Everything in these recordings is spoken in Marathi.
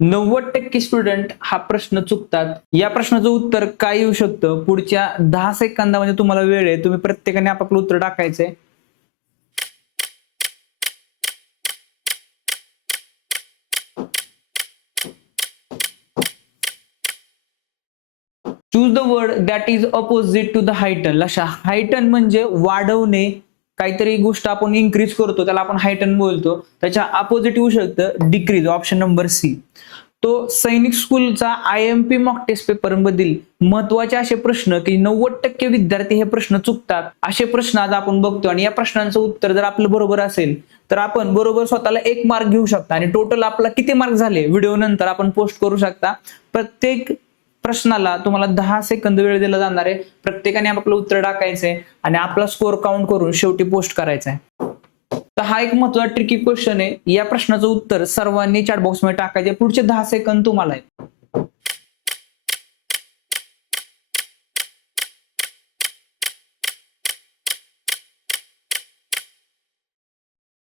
90% स्टुडंट हा प्रश्न चुकतात. या प्रश्नाचं उत्तर काय येऊ शकतं? पुढच्या 10 सेकंदामध्ये तुम्हाला वेळ आहे. तुम्ही प्रत्येकाने आपापलं उत्तर टाकायचंय. Choose the word that is opposite to the heighten. लक्षा हायटन म्हणजे वाढवणे, काहीतरी गोष्ट आपण इन्क्रीज करतो त्याला आपण हायटन बोलतो. त्याच्या अपोजिट येऊ शकतं डिक्रीज, ऑप्शन नंबर सी. तो सैनिक स्कूलचा IMP मॉक टेस्ट पेपर मधील महत्वाचे असे प्रश्न की 90% विद्यार्थी हे प्रश्न चुकतात, असे प्रश्न आज आपण बघतो. आणि या प्रश्नांचं उत्तर जर आपलं बरोबर असेल तर आपण बरोबर स्वतःला 1 मार्क घेऊ शकता. आणि टोटल आपला किती मार्क झाले व्हिडिओ नंतर आपण पोस्ट करू शकता. प्रत्येक प्रश्नाला तुम्हाला 10 सेकंद वेळ दिला जाणार आहे. प्रत्येकाने आपलं उत्तर टाकायचंय आणि आपला स्कोअर काउंट करून शेवटी पोस्ट करायचा आहे. तर हा एक महत्वाचा ट्रिकी क्वेश्चन आहे. या प्रश्नाचं उत्तर सर्वांनी चॅट बॉक्स मध्ये टाकायचे. पुढचे 10 सेकंद तुम्हाला आहे.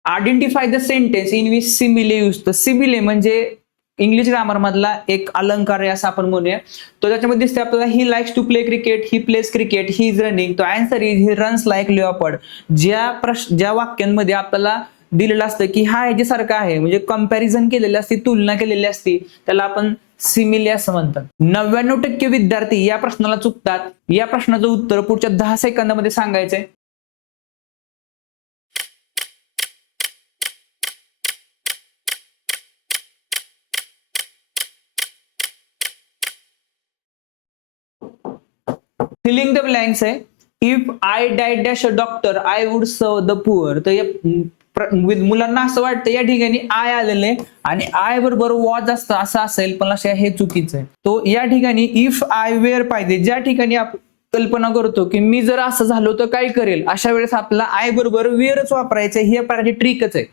Identify the sentence in which सिमिले use. तर सिमिले म्हणजे इंग्लिश ग्रामर मधला एक अलंकार आहे असं आपण म्हणूया. तो त्याच्यामध्ये दिसते आपल्याला he likes to play cricket, he plays cricket, he is running. तो answer is he runs like leopard. ज्या वाक्यांमध्ये आपल्याला दिलेलं असतं की हा ह्याच्यासारखं आहे, म्हणजे कंपॅरिझन केलेली असते, तुलना केलेली असते, त्याला आपण सिमिले असं म्हणतात. 99% विद्यार्थी या प्रश्नाला चुकतात. या प्रश्नाचं उत्तर पुढच्या 10 सेकंदामध्ये सांगायचंय. फिलिंग द ब्लँक्स आहे. If I die dash a doctor I would serve the poor. तर मुलांना असं वाटतं या ठिकाणी आय आलेले आणि आय बरोबर वॉज असतं असं असेल, पण असं हे चुकीचं आहे. तो या ठिकाणी इफ आय वेअर पाहिजे. ज्या ठिकाणी आपण कल्पना करतो की मी जर असं झालो तर काय करेल, अशा वेळेस आपला आय बरोबर वेअरच वापरायचं. ही प्रकारची ट्रिकच आहे.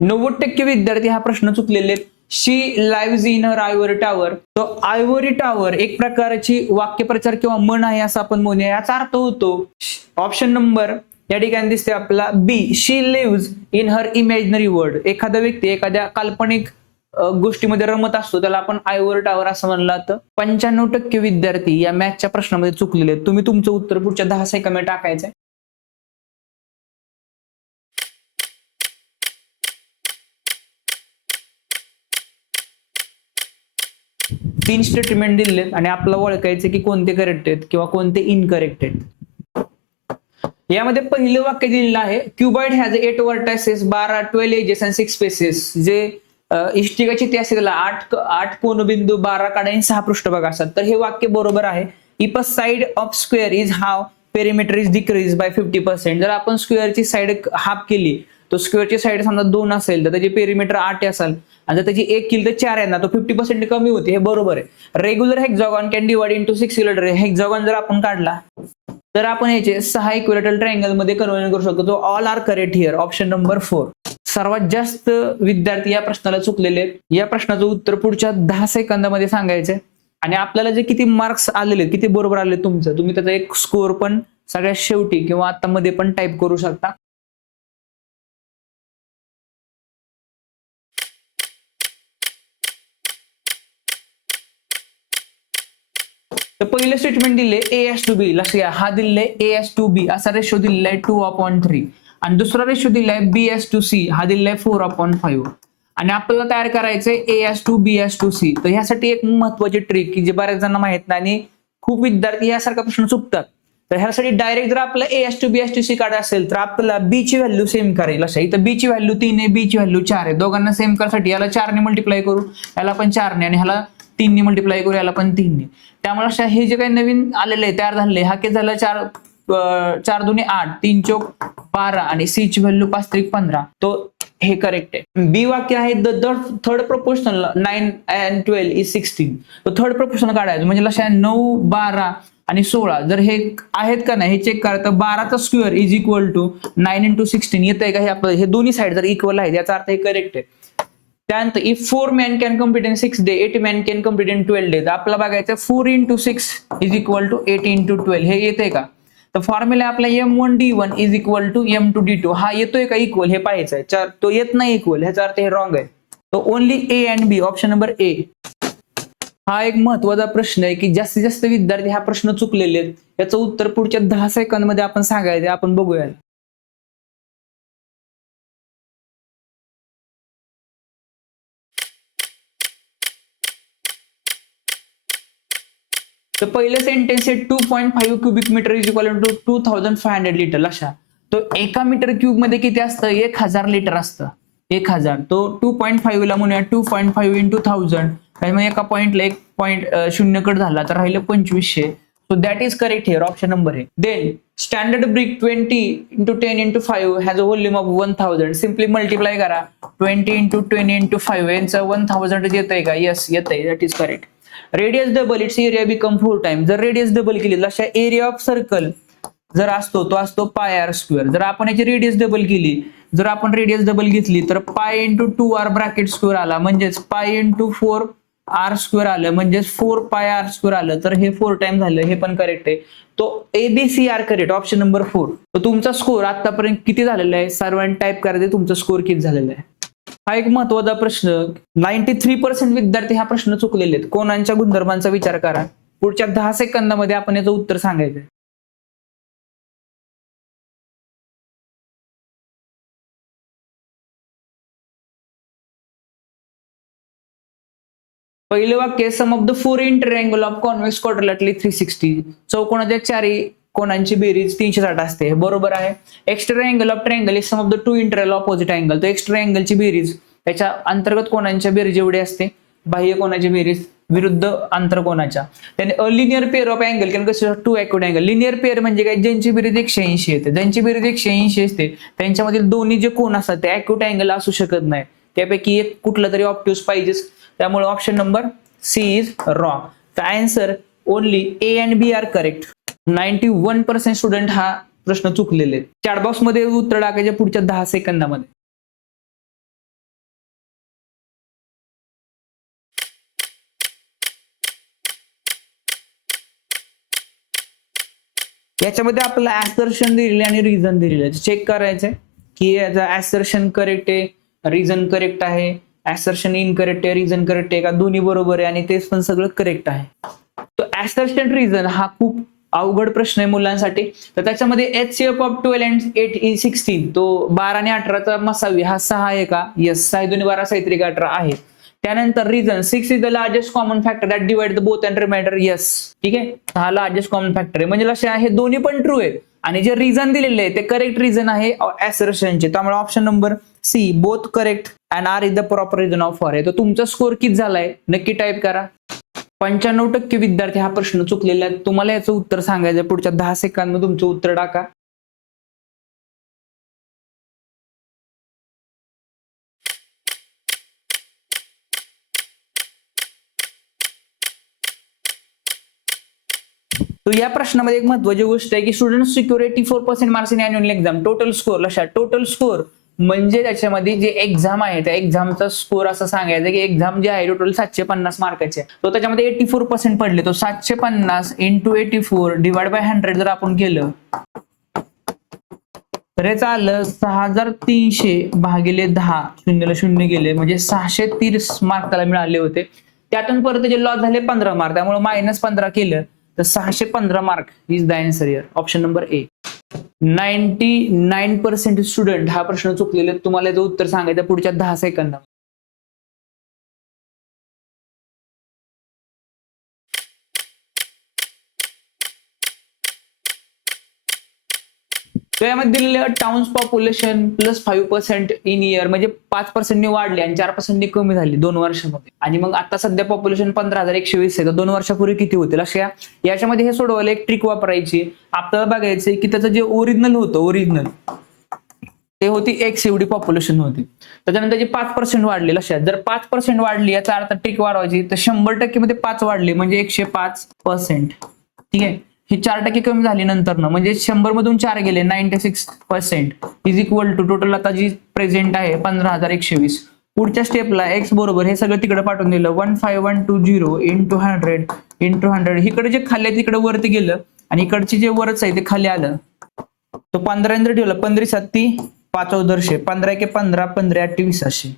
नव्वद टक्के विद्यार्थी हा प्रश्न चुकलेले आहेत. शी लाईव्हज इन हर आयव्हरी टॉवर. तो आयव्हरी टॉवर एक प्रकारची वाक्यप्रचार किंवा म्हण आहे असं आपण म्हणूया. याचा अर्थ होतो ऑप्शन नंबर या ठिकाणी दिसते आपला B. She lives in her imaginary world. एखादा व्यक्ती एखाद्या काल्पनिक गोष्टीमध्ये रमत असतो, त्याला आपण आयव्हरी टॉवर असं म्हणलं जातं. 95% विद्यार्थी या मॅथच्या प्रश्नामध्ये चुकलेले आहेत. तुम्ही तुमचं उत्तर पुढच्या 10 सेकंदात टाकायचंय. 3 स्टेटमेंट दिले आणि आपल्याला ओळखायचे की कोणते करेक्ट आहेत किंवा कोणते इनकरेक्ट आहेत. यामध्ये पहिलं वाक्य दिलेलं आहे cuboid has 8 vertices, 12, 12 edges and 6 spaces. जे इष्टिकाची ती असते त्याला 8 कोनबिंदू, 12 काढा आणि 6 पृष्ठभाग असतात. तर हे वाक्य बरोबर आहे. If a side of square is half, perimeter is decrease by 50%. जर आपण स्क्वेअरची साइड हाफ केली, तो स्क्वेअरची साइड समजा 2 असेल तर त्याची पेरिमीटर 8 असेल आणि जर त्याची 1 केली तर 4 आहे ना, तो 50% कमी होते. हे बरोबर आहे. Regular hexagon can divide into 6 equilateral. Hexagon जर आपण काढला तर आपण याचे 6 इक्विलॅटरल ट्रायंगल मध्ये कन्व्हर्ट करू शकतो. तो all are correct here, option number 4. सर्वात जास्त विद्यार्थी या प्रश्नाला चुकलेले आहेत. या प्रश्नाचं उत्तर पुढच्या 10 सेकंदामध्ये सांगायचंय. आणि आपल्याला जे किती मार्क्स आलेले, किती बरोबर आले तुमचं, तुम्ही त्याचा एक स्कोअर पण सगळ्यात शेवटी किंवा आता मध्ये पण टाईप करू शकता. तर पहिलं स्टेटमेंट दिले A:B. लक्षात घ्या, हा दिलेला आहे A:B असा रेशो दिलेला आहे 2/3. आणि दुसरा रेशो दिलाय B:C. हा दिलाय 4/5. आणि आपल्याला तयार करायचंय A:B:C. तर ह्यासाठी एक महत्वाची ट्रिक की जे बऱ्याच जणांना माहित नाही आणि खूप विद्यार्थी यासारखा प्रश्न चुकतात. तर ह्यासाठी डायरेक्ट जर आपलं A:B:C काढायचं असेल तर आपल्याला B ची व्हॅल्यू सेम करायला. इथं B ची व्हॅल्यू 3 आहे, B ची व्हॅल्यू 4 आहे. दोघांना सेम करण्यासाठी याला 4 ने मल्टिप्लाय करू, याला पण 4 ने, आणि ह्याला 3 ने मल्टिप्लाय करू, याला पण 3 ने. त्यामुळे हे जे काही नवीन आलेले आहे तयार झालेले, हा किती झालं 4 दुनी 8, 3 चौक 12 आणि C ची व्हॅल्यू 5 त्रिक 15. तो हे करेक्ट आहे. बी वाक्य आहे the third proportional 9 and 12 is 16. तो थर्ड प्रोपोर्शनल काढायचं म्हणजे लक्षात 9, 12 आणि 16 जर हे आहेत का नाही हे चेक करा. तर 12चा square is equal to 9 into 16 येतंय का हे आपलं, हे दोन्ही साइड जर इक्वल आहेत याचा अर्थ हे करेक्ट आहे. त्यानंतर if 4 man can complete in 6 day 8 man can complete in 12 days. आपला बघायचं 4 into 6 is equal to 8 into 12. हे येते का? तर फॉर्म्युला आपला M1D1 is equal to M2D2. हा येतोय का इक्वल हे पाहायचं आहे. तो येत नाही इक्वल, ह्याचा अर्थ हे रॉंग आहे. तो only A and B, option number A. हा एक महत्वाचा प्रश्न आहे की जास्तीत जास्त विद्यार्थी हा प्रश्न चुकलेले आहेत. याचं उत्तर पुढच्या 10 सेकंद मध्ये आपण सांगायचं, आपण बघूया. तर पहिलं सेंटेन्स आहे 2.5 cubic metre is equal to 2500 litre. लक्षात, तो एका मीटर क्यूब मध्ये किती असतं? 1000 लिटर असतं. 1000. तो 2.5 ला म्हणूया 2.5 into 1000. मग एका पॉइंटला 1.0 कट झाला तर राहिलं 2500. So that is correct here, option number A. Then standard brick 20 into 10 into 5 has a volume of 1000. Simply multiply करा 20 into 20 into 5. यांचं 1000 येतंय का? Yes, येतंय. That is correct. Radius double, its area become 4 times. जर रेडियस डबल केली, अशा एरिया ऑफ सर्कल जर असतो तो असतो पाय आर स्क्वेअर. जर आपण याची रेडियस डबल केली, जर आपण रेडियस डबल घेतली तर pi into 2r bracket square आला, म्हणजेच पाय इंटू 4r स्क्वेअर आलं, म्हणजेच 4 पाय आर स्क्वेअर आलं. तर हे 4 टाइम झालं, हे पण करेक्ट आहे. तो ABCR करेक्ट, ऑप्शन नंबर 4. तर तुमचा स्कोर आतापर्यंत किती झालेला आहे? सर्वांनी टाईप करायचे तुमचा स्कोर किती झालेला आहे. हा एक महत्वाचा प्रश्न. 93% विद्यार्थी हा प्रश्न चुकलेले आहेत. कोणाच्या गुणधर्मांचा विचार करा. पुढच्या 10 सेकंदामध्ये आपण याचं उत्तर सांगायचं. पहिलं वाक्य, sum of the 4 inter angle of convex quadrilateral 360. चौकोनाच्या चारी कोणांची बेरीज 360 असते. बरोबर आहे. Extra angle of triangle is sum of the 2 inter opposite angle. तर एक्स्ट्रा अँगलची बेरीज त्याच्या अंतर्गत कोणांच्या बेरीज एवढी असते? बाह्य कोणाची बेरीज विरुद्ध आंतरकोनाच्या. त्याने a linear pair of angle can consist 2 acute angle. Linear pair म्हणजे काय? ज्यांची बेरीज 180 येते. ज्यांची बेरीज 180 असते त्यांच्यामधील दोन्ही जे कोण असतात ते ॲक्युट अँगल असू शकत नाही. त्यापैकी एक कुठला तरी ऑप्ट्यूज पाहिजेच. त्यामुळे option number C is wrong. The answer only A and B are correct. 91% student हा प्रश्न चुकलेले. चॅट बॉक्स मध्ये उत्तर टाकायचे पुढच्या 10 सेकंदामध्ये. याच्यामध्ये आपल्याला ऍसर्शन दिलेले आणि रिझन दिलेले. चेक करायचंय की याचा ऍसर्शन करेक्ट आहे, रिझन करेक्ट आहे, ऍसर्शन इनकरेक्ट आहे, रिझन करेक्ट आहे का, दोन्ही बरोबर आहे आणि तेच पण सगळं करेक्ट आहे. तो ऍसर्शन रिझन हा खूप अवघड प्रश्न आहे मुलांसाठी. तर त्याच्यामध्ये HCF ऑफ 12 अँड 8 इज 16. तो 12 आणि 18चा मसावी हा 6 आहे का? येस. 6 2 12 6 3 18 आहे. त्यानंतर reason 6 is the largest common factor that divide the both and remainder. Yes, ठीक आहे. हा लार्जेस्ट कॉमन फॅक्टर आहे, म्हणजे लक्षात आहे हे दोन्ही पण ट्रू आहे आणि जे रिझन दिलेले आहे ते करेक्ट रिझन आहे ऍसर्शनचे. त्यामुळे option number C both correct and R is the proper reason of for आहे. तर तुमचा स्कोर किती झालाय नक्की टाईप करा. 95% विद्यार्थी हा प्रश्न चुकलेला आहे. तुम्हाला याचं उत्तर सांगायचं पुढच्या 10 सेकंदात तुमचं उत्तर टाका. तो या प्रश्नामध्ये एक महत्त्वाची गोष्ट आहे की student secure 84% marks in annual exam. Total score. लक्षात, टोटल स्कोर म्हणजे त्याच्यामध्ये जे एक्झाम आहे त्या एक्झामचा स्कोर असं सांगायचं की एक्झाम जे आहे टोटल 750 मार्काचे, तो त्याच्यामध्ये 84% पडले. तो 750 into 84 डिवाइड बाय 100 जर आपण केलं तर हे आलं 6300 भागिले 10. शून्यला शून्य गेले म्हणजे 630 मार्क त्याला मिळाले होते. त्यातून परत जे लॉस झाले 15 मार्क. त्यामुळे -15 केलं तर 615 mark is the answer here. Option number A. 99% student हा प्रश्न चुकलेले. तुम्हाला याचं उत्तर सांगायचं पुढच्या 10 सेकंदात. यामध्ये दिलेलं towns population plus 5% in year, म्हणजे 5% वाढले आणि 4% कमी झाली 2 वर्षामध्ये. आणि मग आता सध्या पॉप्युलेशन 15,120 आहे. तर 2 वर्षापूर्वी किती होतील अशा याच्यामध्ये हे सोडवायला एक ट्रिक वापरायची. आपल्याला बघायचंय की त्याचं जे ओरिजिनल होतं, ओरिजिनल ते होती X एवढी पॉप्युलेशन होती. त्याच्यानंतर जे 5% वाढले. लक्षात, जर 5% वाढली याचा अर्थ ट्रिक वाढवायची तर 100% मध्ये 5 वाढले म्हणजे 105%. ठीक आहे. ही 4% कमी झाली नंतर ना, म्हणजे 100 मधून 4 गेले 96% इज इक्वल टू टोटल आता जी प्रेझेंट आहे 15,120. पुढच्या स्टेपला एक्स बरोबर हे सगळं तिकडे पाठवून दिलं 15120 इंटू 100 इकडे जे खाली आहे तिकडे वरती गेलं आणि इकडचे जे वरच आहे ते खाली आलं. तो 15 नंतर ठेवला 15 7 5 15 के 15 15 8 20.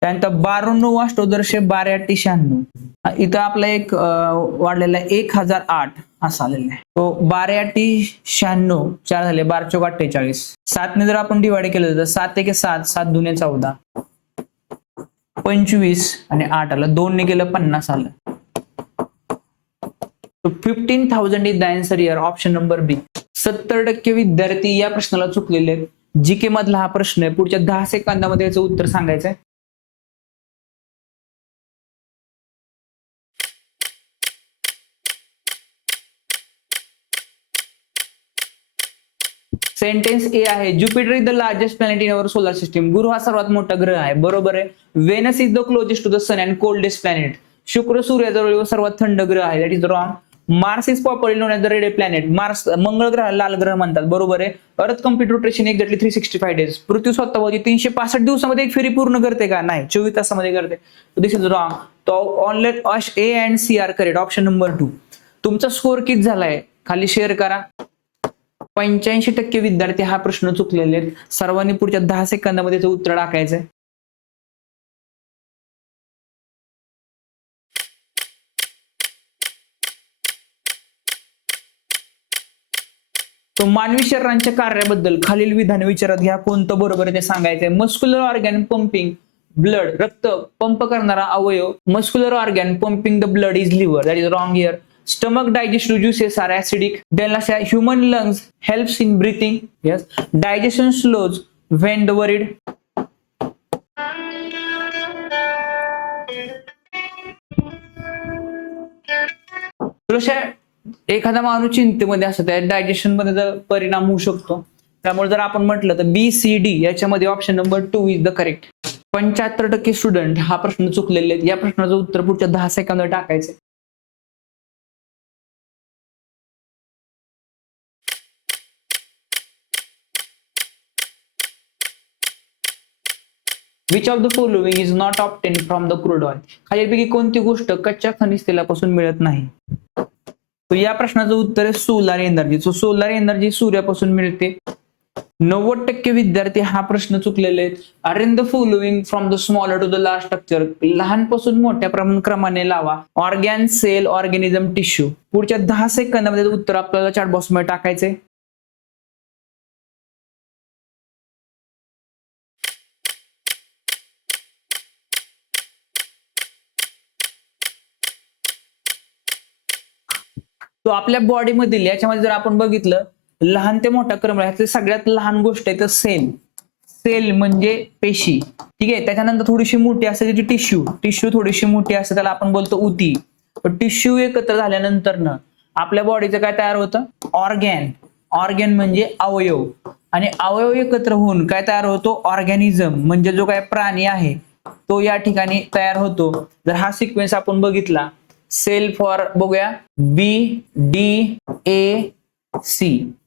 त्यानंतर 12 9 अष्टोदरशे 12 8 96. इथं आपला एक वाढलेला 1008 असा आलेला आहे. तो 12 8 96 4 झाले 12 चौक 48. 7 ने जर आपण डिवाइड केलं तर 7 1 7 7 2 14 25 आणि 8 आलं. 2 ने केलं 50 आलं. 15,000 is the answer here. Option number B. 70% विद्यार्थी या प्रश्नाला चुकलेले आहेत. जीके मधला हा प्रश्न आहे. पुढच्या 10 सेकंदामध्ये याचं उत्तर सांगायचं आहे. सेंटेन्स ए आहे Jupiter is the largest planet in our solar system. गुरु हा सर्वात मोठा ग्रह आहे. बरोबर आहे. Venus is the closest to the sun and coldest planet. शुक्र सूर्याजवळ सर्वात थंड ग्रह आहे. That is wrong. Mars is popularly known as the red planet. Mars मंगळ ग्रह लाल ग्रह म्हणतात. बरोबर आहे. Earth complete rotation exactly 365 days. पृथ्वी स्वतःवरती 365 दिवसामध्ये एक फेरी पूर्ण करते का? नाही, 24 तासामध्ये करते. This is wrong. तो only A and C are correct. Option number 2. तुमचा स्कोर किती झालाय खाली शेअर करा. 85% विद्यार्थी हा प्रश्न चुकलेले आहेत. सर्वांनी पुढच्या 10 सेकंदामध्ये याचं उत्तर टाकायचंय. तो मानवी शरीरांच्या कार्याबद्दल खालील विधान विचारात घ्या. कोणतं बरोबर आहे ते सांगायचंय. Muscular organ pumping blood. रक्त पंप करणारा अवयव. Muscular organ pumping the blood is liver. That is wrong here. Stomach digestive juices are acidic. Then human lungs helps in breathing. Yes. Digestion slows when the worried. एखादा माणूस चिंतेमध्ये असतो त्या डायजेशन मध्ये परिणाम होऊ शकतो. त्यामुळे जर आपण म्हटलं तर BCD याच्यामध्ये option number 2 is the correct. 75% student हा प्रश्न चुकलेले आहेत. या प्रश्नाचं उत्तर पुढच्या 10 सेकंदात टाकायचं. Which of the following is not obtain from the crude oil. खालीलपैकी कोणती गोष्ट कच्च्या खनिज तेलापासून मिळत नाही. तर या प्रश्नाचं उत्तर आहे solar energy. So solar energy सूर्यापासून मिळते. 90% विद्यार्थी हा प्रश्न चुकलेले आहेत. Arrange the following from the smaller to the large structure. लहानपासून मोठ्या क्रमाने लावा. Organ, cell, organism, tissue. पुढच्या 10 सेकंदामध्ये उत्तर आपल्याला चॅट बॉक्समध्ये टाकायचे. तो आपल्या बॉडी मधील याच्यामध्ये जर आपण बघितलं लहान ते मोठा क्रम आहे. सगळ्यात लहान गोष्ट आहे तर सेल. सेल म्हणजे पेशी. ठीक आहे. त्याच्यानंतर थोडीशी मोठी असते त्याची टिश्यू. टिश्यू थोडीशी मोठी असते त्याला आपण बोलतो उती. टिश्यू एकत्र झाल्यानंतर ना आपल्या बॉडीचं काय तयार होतं? ऑर्गॅन. ऑर्गॅन म्हणजे अवयव. आणि अवयव एकत्र होऊन काय तयार होतो? ऑर्गॅनिझम म्हणजे जो काय प्राणी आहे तो या ठिकाणी तयार होतो. जर हा सिक्वेन्स आपण बघितला सेल फॉर बघूया BDAC.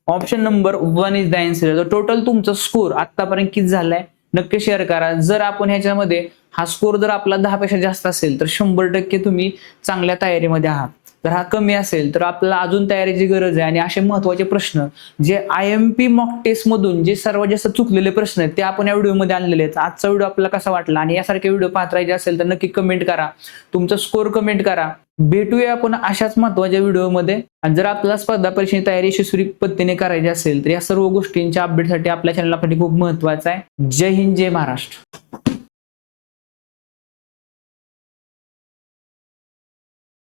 Option number 1 is the answer. Total तुमचा स्कोर आतापर्यंत किती झालाय नक्की शेअर करा. जर आपण ह्याच्यामध्ये हा स्कोर जर आपला 10 पेक्षा जास्त असेल तर 100% तुम्ही चांगल्या तयारीमध्ये आहात. जर हा कमी असेल तर आपल्याला अजून तयारीची गरज आहे. आणि असे महत्वाचे प्रश्न जे IMP मॉक टेस्ट मधून जे सर्वात जास्त चुकलेले प्रश्न आहेत ते आपण या व्हिडिओमध्ये आणलेले आहेत. आजचा व्हिडिओ आपल्याला कसा वाटला आणि यासारखे व्हिडिओ पाहत राहायचे असेल तर नक्की कमेंट करा. तुमचा स्कोर कमेंट करा. भेटूया आपण अशाच महत्वाच्या व्हिडिओमध्ये. आणि जर आपल्याला स्पर्धा परीक्षेची तयारी यशस्वी पद्धतीने करायची असेल तर या सर्व गोष्टींच्या अपडेटसाठी आपल्या चॅनलला खूप महत्वाचं आहे. जय हिंद, जय महाराष्ट्र.